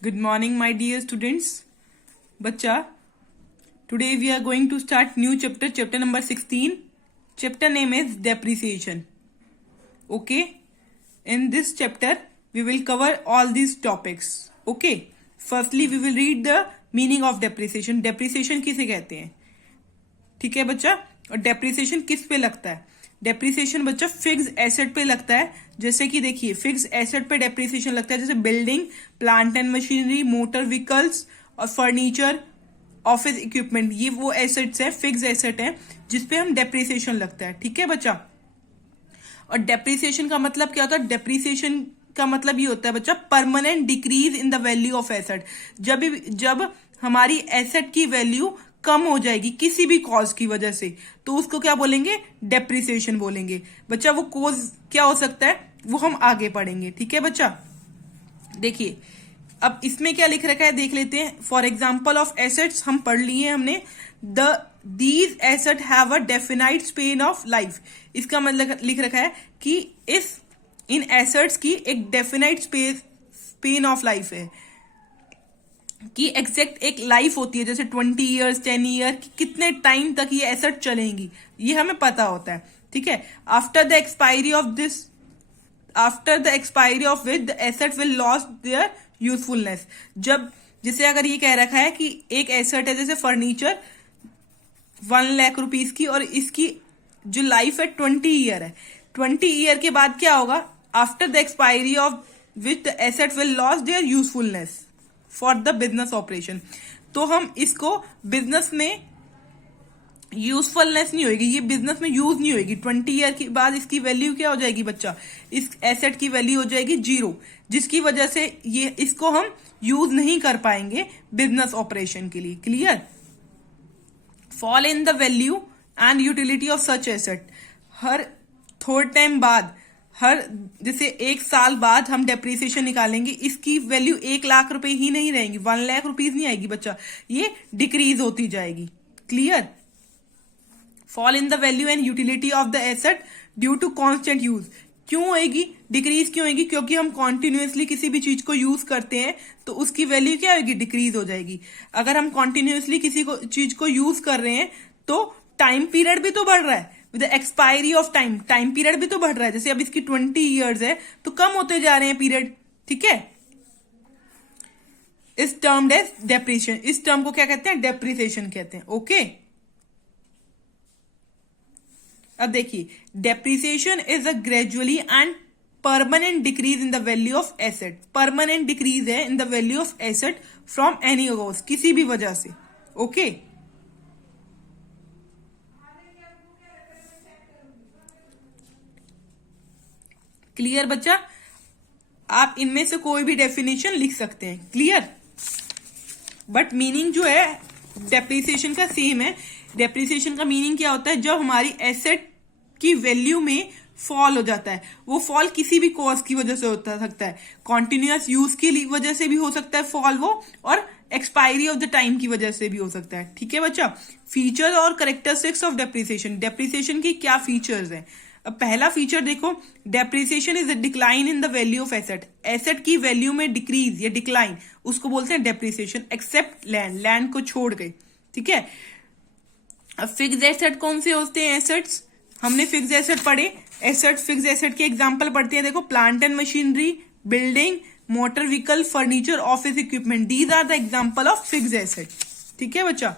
Good morning, my dear students. Bacha, today we are going to start new chapter, chapter number 16. Chapter name is depreciation. Okay? In this chapter, we will cover all these topics. Okay? Firstly, we will read the meaning of depreciation. Depreciation किसे कहते हैं? ठीक है बच्चा. और depreciation किस पे लगता है? डेप्रिसिएशन बच्चा फिक्स एसेट पे लगता है. जैसे कि देखिए फिक्स एसेट पे डेप्रिसिएशन लगता है, जैसे building, plant and machinery, motor vehicles और फर्नीचर, ऑफिस इक्विपमेंट. ये वो एसेट्स है, फिक्स एसेट है जिसपे हम डेप्रिसिएशन लगता है. ठीक है बच्चा. और डेप्रिसिएशन का मतलब क्या होता है? डेप्रिसिएशन का मतलब ये होता है बच्चा permanent decrease in the value of asset. जब हमारी एसेट की वैल्यू कम हो जाएगी किसी भी कॉज की वजह से, तो उसको क्या बोलेंगे? डेप्रिसिएशन बोलेंगे. बच्चा वो कॉज क्या हो सकता है वो हम आगे पढ़ेंगे. ठीक है बच्चा. देखिए अब इसमें क्या लिख रखा है देख लेते हैं. फॉर एग्जाम्पल ऑफ एसेट्स हम पढ़ लिए हमने. These asset have a definite span of life. इसका मतलब लिख रखा है कि इन एसेट्स की एक डेफिनाइट स्पेन ऑफ लाइफ है, कि एग्जैक्ट एक लाइफ होती है, जैसे 20 ईयर्स 10 ईयर कि कितने टाइम तक ये एसेट चलेंगी, ये हमें पता होता है. ठीक है. After the expiry of which the asset will lose their usefulness. जब जैसे अगर ये कह रखा है कि एक एसेट है जैसे फर्नीचर 1 लाख रुपीज की, और इसकी जो लाइफ है 20 ईयर है. 20 ईयर के बाद क्या होगा? After the expiry of which the asset will lose their usefulness for the business operation. तो हम इसको बिजनेस में यूजफुलनेस नहीं होगी, ये बिजनेस में यूज नहीं होगी. 20 ईयर के बाद इसकी वैल्यू क्या हो जाएगी बच्चा? इस एसेट की वैल्यू हो जाएगी 0, जिसकी वजह से ये इसको हम यूज नहीं कर पाएंगे बिजनेस ऑपरेशन के लिए. Clear. Fall in the value and utility of such asset. हर थोड़े टाइम बाद, हर जैसे 1 साल बाद हम डेप्रिसिएशन निकालेंगे, इसकी वैल्यू 1 लाख रुपए ही नहीं रहेगी, 1 लाख रुपीज नहीं आएगी बच्चा, ये डिक्रीज होती जाएगी. Clear. Fall in the value and utility of the asset due to constant use. क्यों होगी डिक्रीज? क्यों होगी? क्योंकि हम कॉन्टिन्यूसली किसी भी चीज को यूज करते हैं तो उसकी वैल्यू क्या होगी? डिक्रीज हो जाएगी. अगर हम कॉन्टिन्यूसली किसी को चीज को यूज कर रहे हैं तो टाइम पीरियड भी तो बढ़ रहा है. With expiry of time period भी तो बढ़ रहा है. जैसे अब इसकी 20 ईयर्स है तो कम होते जा रहे हैं पीरियड. ठीक है. इस टर्म एज डेप्रिसिएशन. इस टर्म को क्या कहते हैं? डेप्रिसिएशन कहते हैं. ओके. अब देखिए depreciation is a gradually and permanent decrease in the value of asset. Permanent decrease है in the value of asset from any cause, किसी भी वजह से. ओके. क्लियर बच्चा. आप इनमें से कोई भी डेफिनेशन लिख सकते हैं. क्लियर. बट मीनिंग जो है डेप्रिसिएशन का सेम है. डेप्रिसिएशन का मीनिंग क्या होता है? जब हमारी एसेट की वैल्यू में फॉल हो जाता है. वो फॉल किसी भी कॉज की वजह से होता सकता है, कॉन्टिन्यूअस यूज की वजह से भी हो सकता है फॉल वो, और एक्सपायरी ऑफ द टाइम की वजह से भी हो सकता है. ठीक है बच्चा. फीचर और कैरेक्टरिस्टिक्स ऑफ डेप्रिसिएशन. डेप्रिसिएशन की क्या फीचर्स हैं? अब पहला फीचर देखो, depreciation is a decline in the value of asset. Asset की वैल्यू में डिक्रीज या डिक्लाइन, उसको बोलते हैं डेप्रिसिएशन. एक्सेप्ट लैंड को छोड़ गए. ठीक है. अब फिक्स एसेट कौन से होते हैं? एसेट्स हमने फिक्स एसेट पढ़े. फिक्स एसेट के एग्जांपल पढ़ते हैं. देखो plant and machinery, building, motor vehicle, furniture, office equipment. These are the example of fix asset. ठीक है बच्चा.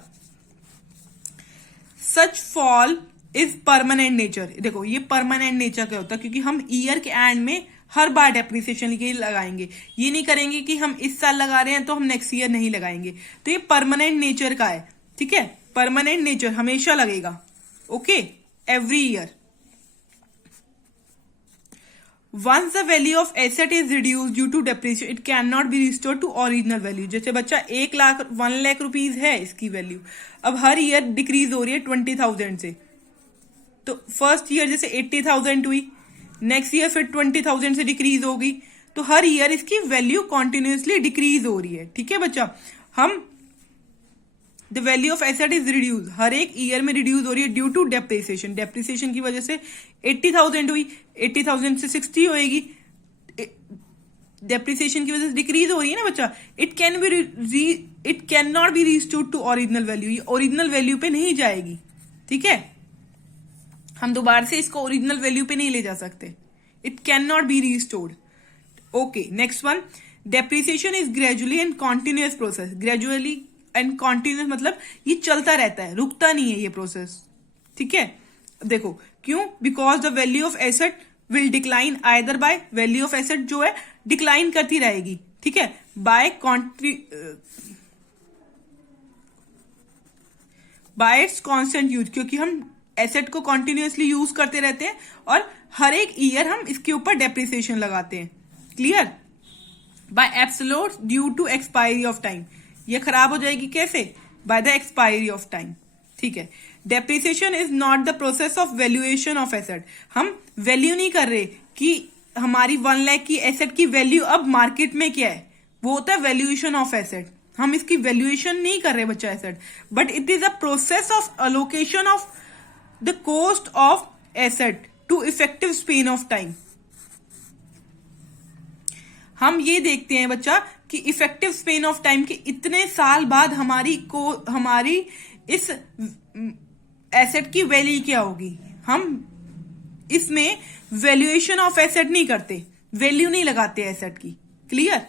Such fall is permanent nature. देखो ये परमानेंट नेचर का होता है क्योंकि हम ईयर के एंड में हर बार डेप्रिसिएशन के लिए लगाएंगे. ये नहीं करेंगे कि हम इस साल लगा रहे हैं तो हम नेक्स्ट ईयर नहीं लगाएंगे. तो ये परमानेंट नेचर का है. ठीक है. परमानेंट नेचर हमेशा लगेगा. Okay. Every year. Once the value of asset is reduce due to depreciation it can not be restore to original value. जैसे बच्चा 1 लाख रुपीज है इसकी वैल्यू, अब हर ईयर डिक्रीज हो रही है 20,000 से. तो फर्स्ट ईयर जैसे 80,000 हुई, नेक्स्ट ईयर फिर 20,000 से डिक्रीज होगी. तो हर ईयर इसकी वैल्यू कॉन्टिन्यूसली डिक्रीज हो रही है. ठीक है बच्चा. हम the value of asset is reduce, हर एक ईयर में रिड्यूस हो रही है ड्यू टू डेप्रिसिएशन. डेप्रिसिएशन की वजह से 80,000 हुई, 80,000 से 60 होएगी, डेप्रिसिएशन की वजह से डिक्रीज हो रही है ना बच्चा, it can not be restored to original value, ये ओरिजिनल वैल्यू पे नहीं जाएगी, ठीक है, हम दोबारा से इसको ओरिजिनल वैल्यू पे नहीं ले जा सकते, it can not be restored. Okay, next one, depreciation is gradually and continuous process. Gradually and continuous मतलब ये चलता रहता है, रुकता नहीं है ये प्रोसेस, ठीक है। देखो क्यों, because the value of asset will decline either bye, value of asset जो है डिक्लाइन करती रहेगी, ठीक है, बाय इट्स कांस्टेंट यूज, क्योंकि हम एसेट को कॉन्टिन्यूअसली यूज करते रहते हैं और हर एक ईयर हम इसके ऊपर डेप्रिसिएशन लगाते हैं, clear. By absolute due to expiry of time, ये खराब हो जाएगी कैसे, by the expiry of time, ठीक है। Depreciation is not the process of valuation of asset, हम वैल्यू नहीं कर रहे कि हमारी 1 लाख की एसेट की वैल्यू अब मार्केट में क्या है, वो होता है वैल्यूएशन ऑफ एसेट, हम इसकी वैल्यूएशन नहीं कर रहे बच्चा asset, but it is a process of allocation of the cost of asset to effective span of time. हम ये देखते हैं बच्चा कि इफेक्टिव स्पेन ऑफ टाइम के इतने साल बाद हमारी इस एसेट की वैल्यू क्या होगी, हम इसमें वैल्यूएशन ऑफ एसेट नहीं करते, वैल्यू नहीं लगाते एसेट की, clear.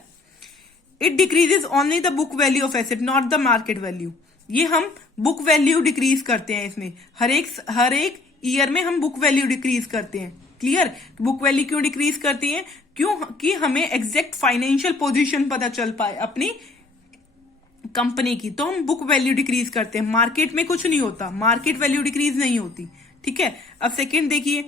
It decreases only the book value of asset not the market value, ये हम बुक वैल्यू डिक्रीज करते हैं इसमें, हर एक ईयर में हम बुक वैल्यू डिक्रीज करते हैं, क्लियर। बुक वैल्यू क्यों डिक्रीज करती है, क्यों कि हमें एग्जैक्ट फाइनेंशियल पोजीशन पता चल पाए अपनी कंपनी की, तो हम बुक वैल्यू डिक्रीज करते हैं, मार्केट में कुछ नहीं होता, मार्केट वैल्यू डिक्रीज नहीं होती, ठीक है। अब सेकेंड देखिए,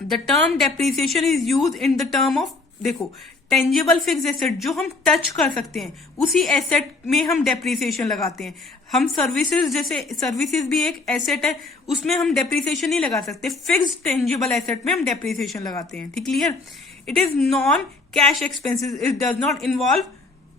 the term depreciation is use in the term of, देखो टेंजिबल फिक्स एसेट जो हम टच कर सकते हैं उसी एसेट में हम डेप्रिसिएशन लगाते हैं, हम सर्विसेज, जैसे सर्विसेज भी एक एसेट है, उसमें हम डेप्रिसिएशन नहीं लगा सकते, फिक्स टेंजिबल एसेट में हम डेप्रिसिएशन लगाते हैं, ठीक, clear. It is non cash expenses, it does not involve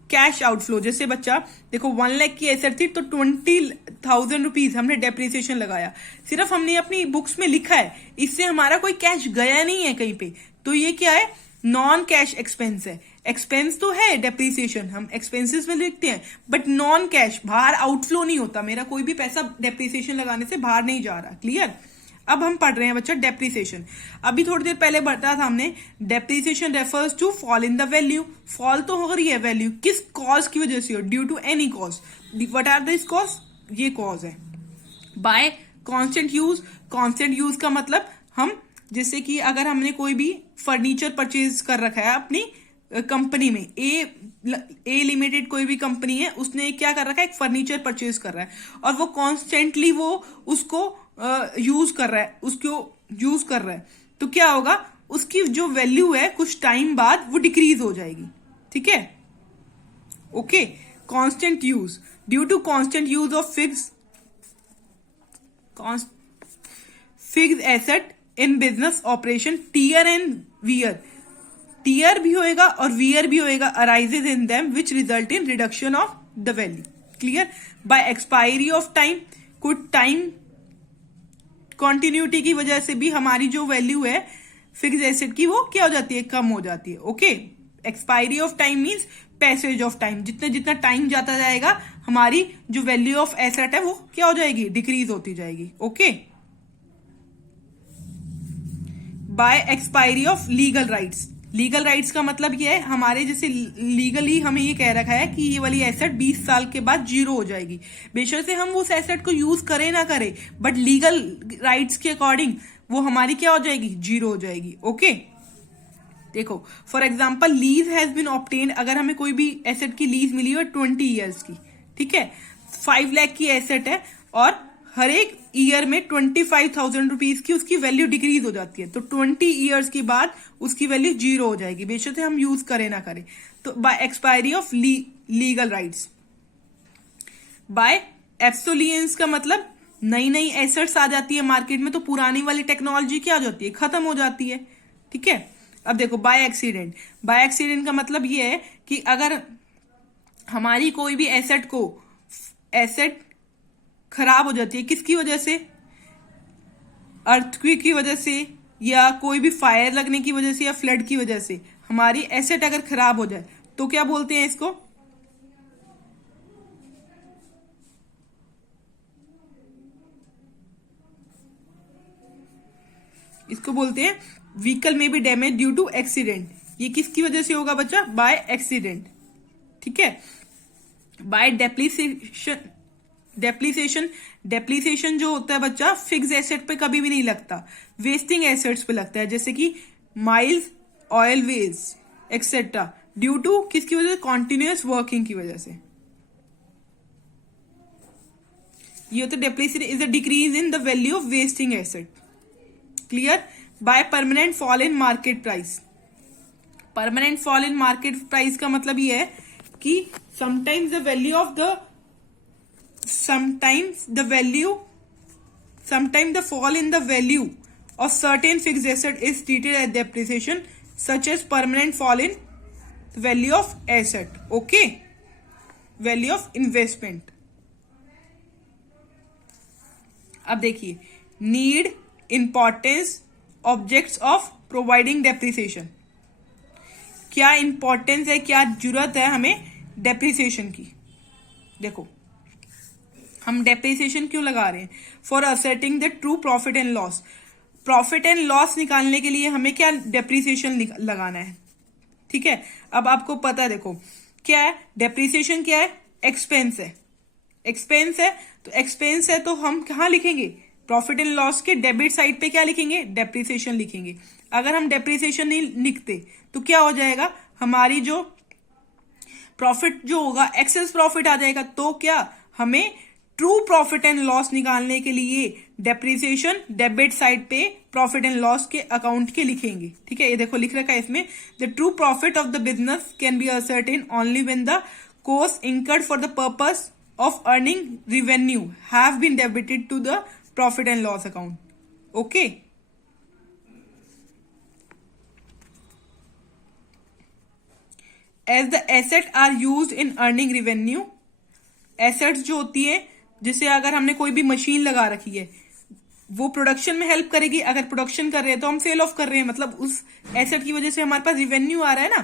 cash outflow, जैसे बच्चा देखो 1 लाख की एसेट थी तो 20,000 रुपीज हमने डेप्रिसिएशन लगाया, सिर्फ हमने अपनी बुक्स में लिखा है, इससे हमारा कोई कैश गया नहीं है कहीं पे, तो ये क्या है, नॉन कैश एक्सपेंस है। एक्सपेंस तो है डेप्रिसिएशन, हम एक्सपेंसेस में लिखते हैं, बट नॉन कैश, बाहर आउटफ्लो नहीं होता, मेरा कोई भी पैसा डेप्रिसिएशन लगाने से बाहर नहीं जा रहा, क्लियर। अब हम पढ़ रहे हैं बच्चा डेप्रिसिएशन, अभी थोड़ी देर पहले बताया था हमने, depreciation refers to fall in the value, fall तो हो रही है वैल्यू, किस कॉज की वजह से हो, due to any cause, what are this cause, ये कॉज है। By constant use, constant use का मतलब हम, जैसे कि अगर हमने कोई भी फर्नीचर परचेज कर रखा है अपनी कंपनी में, ए लिमिटेड कोई भी कंपनी है, उसने क्या कर रखा है, एक फर्नीचर परचेज कर रहा है और वो कॉन्स्टेंटली वो उसको यूज कर रहा है, तो क्या होगा, उसकी जो वैल्यू है कुछ टाइम बाद वो डिक्रीज हो जाएगी, ठीक है। Okay, constant use, due to constant use of fix asset in business operation, tear and wear, tear भी होएगा और वियर भी होएगा, arises in them which result in reduction of the value, clear. By expiry of time, कुछ time continuity की वजह से भी हमारी जो वैल्यू है फिक्स एसेट की वो क्या हो जाती है, कम हो जाती है, okay. Expiry of time means passage of time, जितना टाइम जाता जाएगा हमारी जो वैल्यू ऑफ एसेट है वो क्या हो जाएगी, डिक्रीज होती जाएगी, okay. By expiry of legal rights, legal rights का मतलब ये है, हमारे जैसे लीगली हमें ये कह रखा है कि ये वाली एसेट 20 साल के बाद जीरो हो जाएगी, बेशक से हम उस एसेट को यूज करें ना करें, बट लीगल राइट्स के अकॉर्डिंग वो हमारी क्या हो जाएगी, जीरो हो जाएगी, ओके। देखो for example, lease has been obtained, अगर हमें कोई भी एसेट की लीज मिली हो 20 ईयर्स की, ठीक है, 5 लाख की एसेट है और हर एक ईयर में 25,000 रुपीज की उसकी वैल्यू डिक्रीज हो जाती है, तो 20 ईयर्स के बाद उसकी वैल्यू जीरो हो जाएगी, बेशक से हम यूज करें ना करें, तो by expiry of legal rights. By obsolescence का मतलब नई नई एसेट्स आ जाती है मार्केट में, तो पुरानी वाली टेक्नोलॉजी क्या हो जाती है, खत्म हो जाती है, ठीक है। अब देखो बाय एक्सीडेंट, बाय एक्सीडेंट का मतलब ये है कि अगर हमारी कोई भी एसेट खराब हो जाती है, किसकी वजह से, अर्थक्वेक की वजह से, या कोई भी फायर लगने की वजह से, या फ्लड की वजह से, हमारी एसेट अगर खराब हो जाए तो क्या बोलते हैं इसको? इसको बोलते हैं vehicle may be damage due to accident. ये किसकी वजह से होगा बच्चा? By accident. ठीक है। बाय डेप्लीसिएशन, डेप्लीसिएशन जो होता है बच्चा फिक्स एसेट पे कभी भी नहीं लगता, वेस्टिंग एसेट्स पे लगता है, जैसे कि miles, oil waste etcetera, due to किसकी वजह से? कॉन्टिन्यूअस वर्किंग की वजह से। ये होता है depreciation is the decrease in the value of wasting asset. Clear? By permanent fall in market price. Permanent fall in market price का मतलब ये है कि sometimes the value of the sometimes the fall in the value of certain fixed asset is treated as depreciation, such as permanent fall in value of asset. Okay, value of investment. अब देखिए, need, importance, objects of providing depreciation. क्या importance है, क्या जरूरत है हमें depreciation की? देखो, हम डेप्रिसिएशन क्यों लगा रहे हैं? For asserting the true profit and loss. Profit and loss निकालने के लिए हमें क्या डेप्रिसिएशन लगाना है? ठीक है। अब आपको पता है, देखो क्या है डेप्रिसिएशन, क्या है? एक्सपेंस है। एक्सपेंस है तो एक्सपेंस है तो हम कहाँ लिखेंगे? प्रॉफिट एंड लॉस के डेबिट साइड पे क्या लिखेंगे? डेप्रिसिएशन लिखेंगे। अगर हम डेप्रिसिएशन नहीं लिखते तो क्या हो जाएगा? हमारी जो प्रॉफिट जो होगा एक्सेस प्रॉफिट आ जाएगा। तो क्या हमें ट्रू प्रॉफिट एंड लॉस निकालने के लिए डेप्रिसिएशन डेबिट साइड पे प्रॉफिट एंड लॉस के अकाउंट के लिखेंगे। ठीक है, ये देखो लिख रखा है इसमें, the true profit of the business can be ascertain only when the cost incurred for the purpose of earning revenue have been debited to the profit and loss account. Okay, as the asset are use in earning revenue. Assets जो होती है, जैसे अगर हमने कोई भी machine लगा रखी है, वो प्रोडक्शन में हेल्प करेगी। अगर प्रोडक्शन कर रहे हैं तो हम सेल ऑफ कर रहे हैं, मतलब उस एसेट की वजह से हमारे पास रेवेन्यू आ रहा है ना,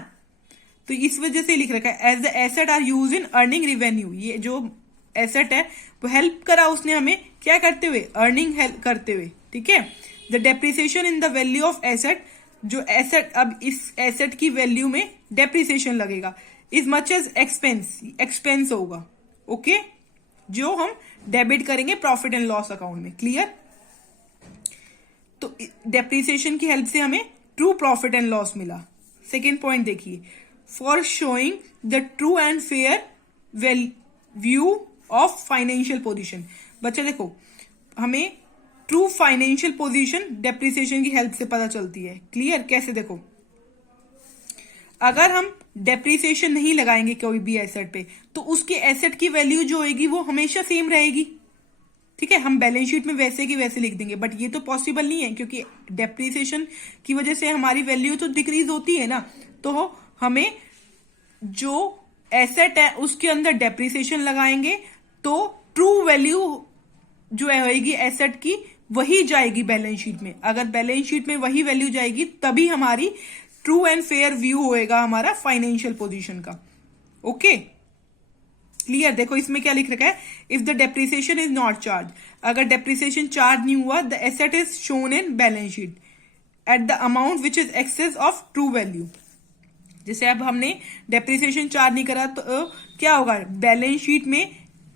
तो इस वजह से लिख रखा है as the asset are use in earning revenue. ये जो एसेट है वो हेल्प करा उसने हमें क्या करते हुए? अर्निंग हेल्प करते हुए। ठीक है। The depreciation in the value of asset, जो एसेट, अब इस एसेट की वैल्यू में डेप्रिसिएशन लगेगा, is much as expense, expense होगा। ओके, जो हम डेबिट करेंगे प्रॉफिट एंड लॉस अकाउंट में। क्लियर? तो डेप्रिसिएशन की हेल्प से हमें ट्रू प्रॉफिट एंड लॉस मिला। सेकेंड पॉइंट देखिए, for showing the true and fair view of financial position. बच्चा देखो, हमें ट्रू फाइनेंशियल पोजीशन डेप्रिसिएशन की हेल्प से पता चलती है। क्लियर? कैसे? देखो, अगर हम डेप्रिसिएशन नहीं लगाएंगे कोई भी एसेट पे तो उसके एसेट की वैल्यू जो होगी वो हमेशा सेम रहेगी। ठीक है, हम बैलेंस शीट में वैसे की वैसे लिख देंगे, बट ये तो पॉसिबल नहीं है, क्योंकि डेप्रिसिएशन की वजह से हमारी वैल्यू तो डिक्रीज होती है ना। तो हमें जो एसेट है उसके अंदर डेप्रिसिएशन लगाएंगे तो ट्रू वैल्यू जो होगी एसेट की वही जाएगी बैलेंस शीट में। अगर बैलेंस शीट में वही वैल्यू जाएगी तभी हमारी ट्रू एंड फेयर व्यू होएगा हमारा फाइनेंशियल पोजीशन का। Okay, clear? देखो इसमें क्या लिख रखा है, if the depreciation is not charge. अगर डेप्रिसिएशन चार्ज नहीं हुआ, the asset is shown in balance sheet at the amount which is excess of true value. जैसे अब हमने डेप्रिसिएशन चार्ज नहीं करा तो क्या होगा? बैलेंस शीट में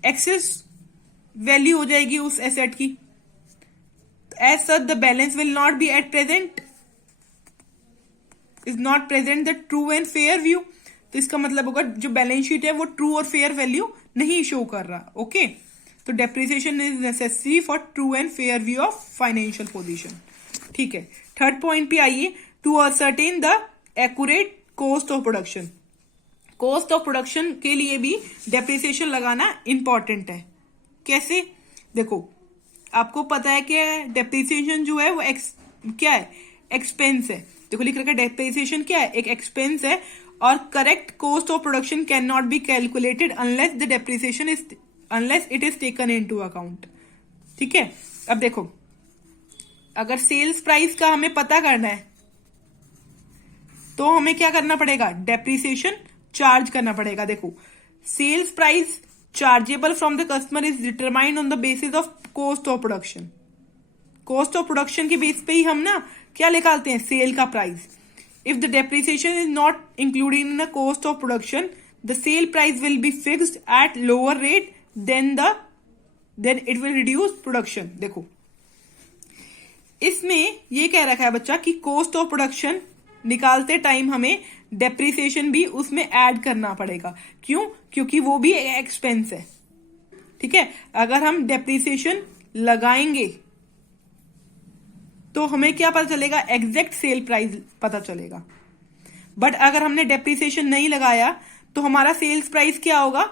एक्सेस वैल्यू हो जाएगी उस एसेट की। As such the balance will not be at present, is not present the true and fair view. तो इसका मतलब होगा जो बैलेंस शीट है वो ट्रू और फेयर वैल्यू नहीं शो कर रहा। ओके, तो depreciation is necessary for true and fair view of financial position. ठीक है, थर्ड पॉइंट पे आइए, to ascertain the accurate cost of production. Cost of production के लिए भी डेप्रिसिएशन लगाना इंपॉर्टेंट है। कैसे? देखो, आपको पता है कि डेप्रिसिएशन जो है वो क्या है? एक्सपेंस है। देखो लिख रखा है डेप्रिसिएशन क्या है? एक एक्सपेंस है, और correct cost of production can not be calculated unless the depreciation is unless it is taken into account. ठीक है, अब देखो, अगर सेल्स प्राइस का हमें पता करना है तो हमें क्या करना पड़ेगा, डेप्रिसिएशन चार्ज करना पड़ेगा। देखो, sales price chargeable from the customer is determined on the basis of cost of production. Cost of production के बेस पे ही हम ना क्या निकालते हैं, सेल का price. If the depreciation is not included in the cost of production, the sale price will be fixed at lower rate then it will reduce production. देखो, इसमें ये कह रखा है बच्चा कि कॉस्ट ऑफ प्रोडक्शन निकालते टाइम हमें डेप्रिसिएशन भी उसमें ऐड करना पड़ेगा। क्यों? क्योंकि वो भी एक्सपेंस है। ठीक है, अगर हम डेप्रिसिएशन लगाएंगे तो हमें क्या पता चलेगा, एग्जैक्ट सेल प्राइस पता चलेगा। बट अगर हमने डेप्रिसिएशन नहीं लगाया तो हमारा सेल्स प्राइस क्या होगा,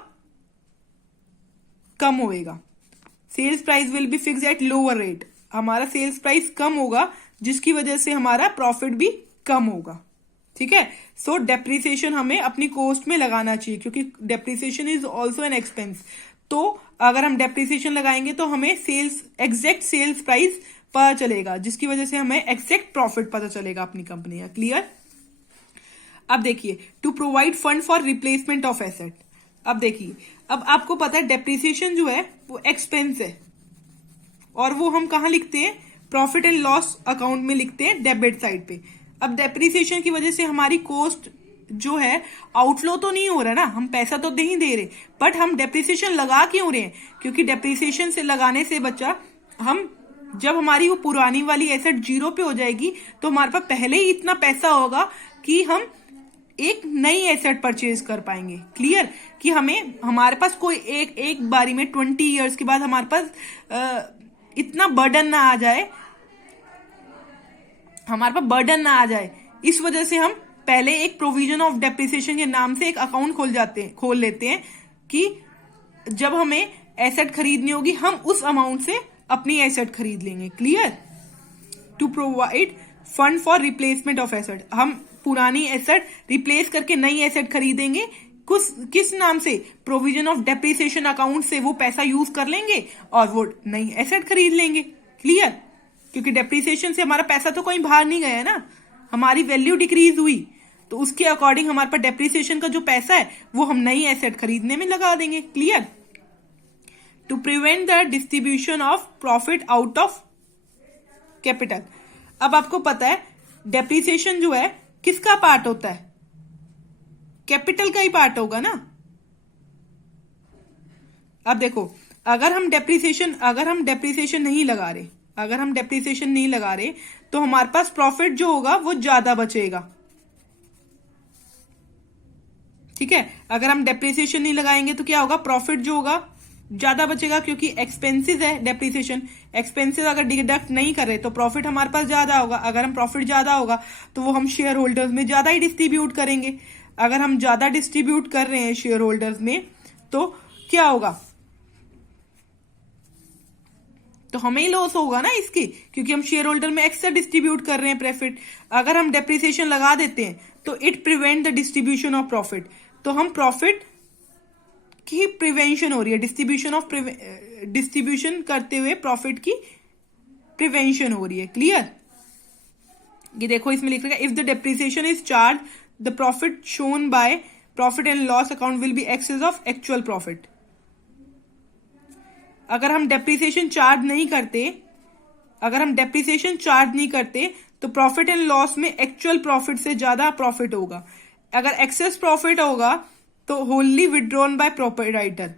कम होएगा। Sales price will be fixed at lower rate, हमारा सेल्स प्राइस कम होगा, जिसकी वजह से हमारा प्रॉफिट भी कम होगा। ठीक है, सो डेप्रिसिएशन हमें अपनी कॉस्ट में लगाना चाहिए, क्योंकि depreciation is also an expense. तो अगर हम डेप्रिसिएशन लगाएंगे तो हमें एग्जैक्ट सेल्स प्राइस पता चलेगा, जिसकी वजह से हमें एग्जैक्ट प्रॉफिट पता चलेगा अपनी कंपनी का। क्लियर? अब देखिए, to provide fund for replacement of asset. अब देखिए, अब आपको पता है डेप्रिसिएशन जो है वो एक्सपेंस है, और वो हम कहां लिखते हैं, प्रॉफिट एंड लॉस अकाउंट में लिखते हैं, डेबिट साइड पे। अब डेप्रिसिएशन की वजह से हमारी कॉस्ट जो है आउटफ्लो तो नहीं हो रहा ना, हम पैसा तो नहीं दे रहे, बट हम डेप्रिसिएशन लगा क्यों रहे हैं, क्योंकि डेप्रिसिएशन से लगाने से बच्चा, हम जब हमारी वो पुरानी वाली एसेट जीरो पे हो जाएगी तो हमारे पास पहले ही इतना पैसा होगा कि हम एक नई एसेट परचेज कर पाएंगे। क्लियर? कि हमारे पास कोई एक बारी में 20 इयर्स के बाद हमारे पास इतना बर्डन ना आ जाए, हमारे पास बर्डन ना आ जाए। इस वजह से हम पहले एक प्रोविजन ऑफ डेप्रिसिएशन के नाम से एक अकाउंट खोल लेते हैं कि जब हमें एसेट खरीदनी होगी हम उस अमाउंट से अपनी एसेट खरीद लेंगे। Clear? To provide fund for replacement of asset, हम पुरानी एसेट रिप्लेस करके नई एसेट खरीदेंगे। किस नाम से, प्रोविजन ऑफ डेप्रिसिएशन अकाउंट से वो पैसा यूज कर लेंगे और वो नई एसेट खरीद लेंगे। क्लियर? क्योंकि डेप्रिसिएशन से हमारा पैसा तो कहीं बाहर नहीं गया ना, हमारी वैल्यू डिक्रीज हुई, तो उसके अकॉर्डिंग हमारे पास डेप्रिसिएशन का जो पैसा है वो हम नई एसेट खरीदने में लगा देंगे। Clear? To prevent the distribution of profit out of capital. अब आपको पता है डेप्रिसिएशन जो है किसका पार्ट होता है, कैपिटल का ही पार्ट होगा ना। अब देखो, अगर हम डेप्रिसिएशन नहीं लगा रहे, तो हमारे पास प्रॉफिट जो होगा वो ज्यादा बचेगा। ठीक है, अगर हम डेप्रिसिएशन नहीं लगाएंगे तो क्या होगा, प्रॉफिट जो होगा ज्यादा बचेगा, क्योंकि एक्सपेंसेस है डेप्रिसिएशन। एक्सपेंसेस अगर डिडक्ट नहीं करे तो प्रॉफिट हमारे पास ज्यादा होगा। अगर हम प्रॉफिट ज्यादा होगा तो वो हम शेयर होल्डर्स में ज्यादा ही डिस्ट्रीब्यूट करेंगे। अगर हम ज्यादा डिस्ट्रीब्यूट कर रहे हैं शेयर होल्डर्स में तो क्या होगा, तो हमें ही लॉस होगा ना इसकी, क्योंकि हम शेयर होल्डर में एक्स्ट्रा डिस्ट्रीब्यूट कर रहे हैं प्रॉफिट। अगर हम डेप्रिसिएशन लगा देते हैं तो it prevent the distribution of profit, तो हम प्रॉफिट की प्रिवेंशन हो रही है, डिस्ट्रीब्यूशन करते हुए प्रॉफिट की प्रिवेंशन हो रही है। क्लियर? ये देखो, इसमें लिख रखा है, if the depreciation is charge the profit shown by profit and loss account will be excess of actual profit. अगर हम डेप्रिसिएशन चार्ज नहीं करते तो प्रॉफिट एंड लॉस में एक्चुअल प्रॉफिट से ज्यादा प्रॉफिट होगा। अगर एक्सेस प्रॉफिट होगा तो होनली विड्रॉन बाय प्रोपराइटर,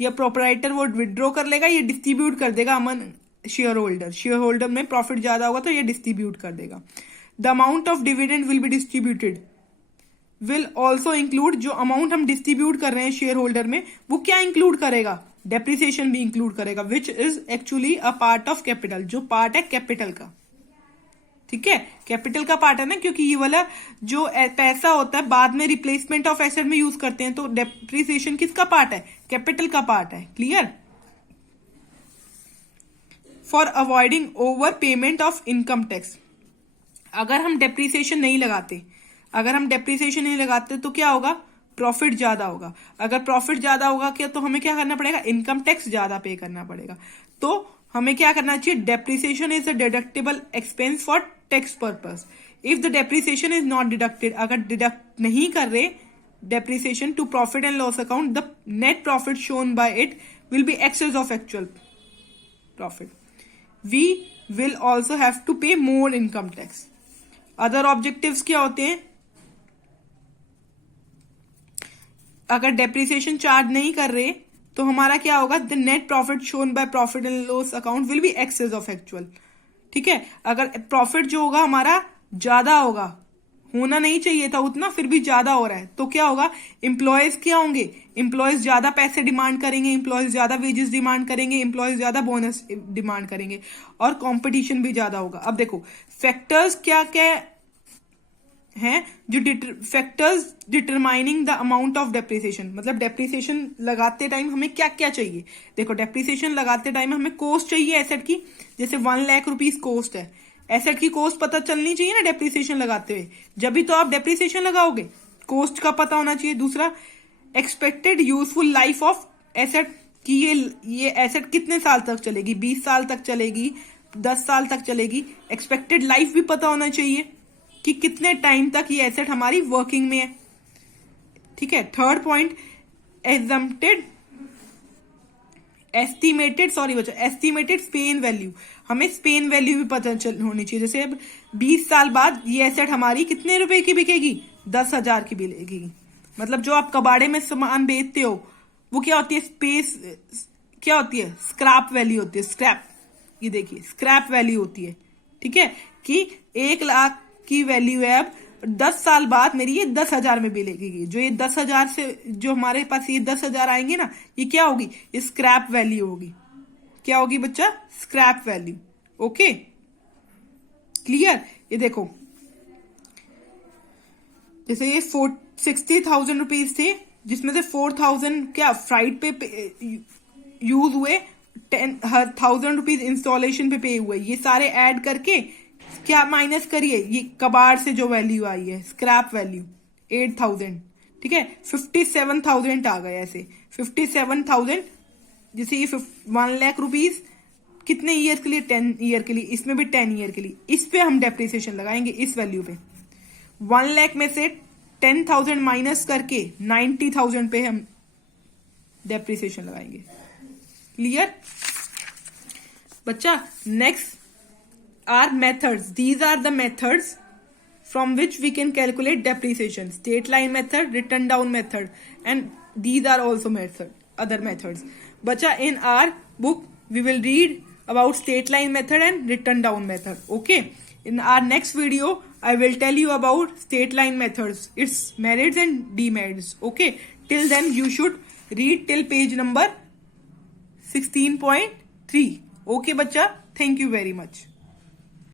या प्रोपराइटर वो विड्रॉ कर लेगा, ये डिस्ट्रीब्यूट कर देगा अमन शेयर होल्डर में प्रॉफिट ज्यादा होगा तो ये डिस्ट्रीब्यूट कर देगा। The amount of dividend will be distributed will also include, जो अमाउंट हम डिस्ट्रीब्यूट कर रहे हैं शेयर होल्डर में वो क्या इंक्लूड करेगा, डेप्रिसिएशन भी इंक्लूड करेगा, which is actually a part of capital, जो पार्ट है कैपिटल का। ठीक है, कैपिटल का पार्ट है ना, क्योंकि ये वाला जो पैसा होता है बाद में रिप्लेसमेंट ऑफ एसेट में यूज करते हैं, तो डेप्रिसिएशन किसका पार्ट है, कैपिटल का पार्ट है। Clear? For avoiding over payment of income tax, अगर हम डेप्रिसिएशन नहीं लगाते तो क्या होगा, प्रॉफिट ज्यादा होगा। अगर प्रॉफिट ज्यादा होगा क्या, तो हमें क्या करना पड़ेगा, इनकम टैक्स ज्यादा पे करना पड़ेगा। तो हमें क्या करना चाहिए, depreciation is a deductible expense for tax purpose. If the depreciation is not deducted, अगर डिडक्ट नहीं कर रहे depreciation to profit and loss account, the net profit shown by it will be excess of actual profit. We will also have to pay more income tax. Other objectives क्या होते हैं, अगर depreciation charge नहीं कर रहे तो हमारा क्या होगा, the net profit shown by profit and loss account will be excess of actual. ठीक है, अगर प्रॉफिट जो होगा हमारा ज्यादा होगा, होना नहीं चाहिए था उतना, फिर भी ज्यादा हो रहा है, तो क्या होगा, एम्प्लॉयज क्या होंगे, एम्प्लॉयज ज्यादा पैसे डिमांड करेंगे, एम्प्लॉयज ज्यादा वेजेस डिमांड करेंगे, एम्प्लॉयज ज्यादा बोनस डिमांड करेंगे और कंपटीशन भी ज्यादा होगा. अब देखो फैक्टर्स क्या क्या हैं जो factors determining the amount of depreciation, मतलब डेप्रिसिएशन लगाते टाइम हमें क्या क्या चाहिए. देखो डेप्रिसिएशन लगाते टाइम हमें कॉस्ट चाहिए एसेट की, जैसे 1 लाख रुपीज कॉस्ट है, एसेट की कॉस्ट पता चलनी चाहिए ना डेप्रिसिएशन लगाते हुए, जब भी तो आप डेप्रिसिएशन लगाओगे, कॉस्ट का पता होना चाहिए. दूसरा expected useful life of asset, कि ये एसेट कितने साल तक चलेगी, 20 साल तक चलेगी, 10 साल तक चलेगी. एक्सपेक्टेड लाइफ भी पता होना चाहिए कि कितने टाइम तक ये एसेट हमारी वर्किंग में है. ठीक है. Third point estimated Spain value, हमें स्पेन वैल्यू भी पता होनी चाहिए. जैसे अब 20 साल बाद ये एसेट हमारी कितने रुपए की बिकेगी, 10,000 की बिकेगी. मतलब जो आप कबाड़े में सामान बेचते हो वो क्या होती है, क्या होती है, स्क्रैप वैल्यू होती है. स्क्रैप, ये देखिए स्क्रैप वैल्यू होती है. ठीक है, कि 1 लाख की वैल्यू है, अब 10 साल बाद मेरी ये 10,000 में बिकेगी. जो ये 10,000 से जो हमारे पास ये 10,000 आएंगे ना, ये क्या होगी, ये स्क्रैप वैल्यू होगी. क्या होगी बच्चा, स्क्रैप वैल्यू. Okay clear. ये देखो जैसे ये 60,000 रुपीज थे, जिसमें से 4,000 क्या फ्राइट पे यूज हुए, 10,000 रुपीज इंस्टॉलेशन पे पे हुए. ये सारे ऐड करके क्या माइनस करिए, ये कबाड़ से जो वैल्यू आई है स्क्रैप वैल्यू 8,000. ठीक है, 57,000 आ गया. ऐसे 57,000, जैसे ये 1 लाख रुपीज कितने ईयर के लिए, 10 ईयर के लिए, इसमें भी 10 ईयर के लिए. इस पे हम डेप्रिसिएशन लगाएंगे, इस वैल्यू पे. 1 लाख में से 10,000 माइनस करके 90,000 पे हम डेप्रिसिएशन लगाएंगे. क्लियर बच्चा. Next are methods. These are the methods from which we can calculate depreciation. Straight line method, written down method, and these are also other methods. Bacha, in our book we will read about straight line method and written down method. Okay, in our next video I will tell you about straight line methods, its merits and demerits. Okay, till then you should read till page number 16.3. Okay bacha, thank you very much.